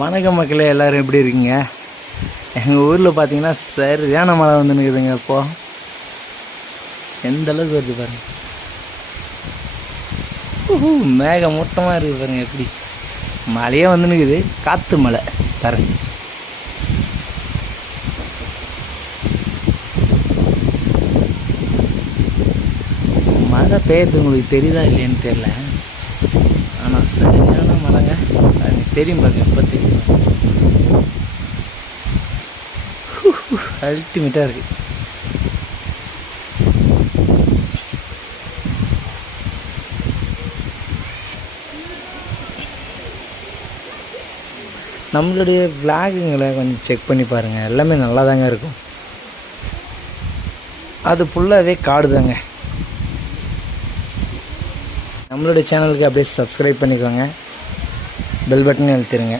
வணக்கம் மக்களே, எல்லோரும் எப்படி இருக்கீங்க? எங்கள் ஊரில் பார்த்தீங்கன்னா சரியான மழை வந்துன்னுக்குதுங்க. இப்போது எந்த அளவுக்கு வருது பாருங்க. மேகம் மூட்டமாக இருக்குது பாருங்க. எப்படி மழையே வந்துன்னுக்குது, காற்று மழை தரேன். மழை பெய்யுறது உங்களுக்கு தெரியுதா இல்லையான்னு தெரியல, ஆனால் சரியான மழைங்க. தெரியும் பாருங்க, இப்போ தெரியும். அல்டிமேட்டாக இருக்குது. நம்மளுடைய விளாகுங்களை கொஞ்சம் செக் பண்ணி பாருங்கள், எல்லாமே நல்லா தாங்க இருக்கும். அது ஃபுல்லாகவே காடு தாங்க. நம்மளுடைய சேனலுக்கு அப்படியே சப்ஸ்கிரைப் பண்ணிக்கோங்க, பெல் பட்டனை அழுத்திடுங்க.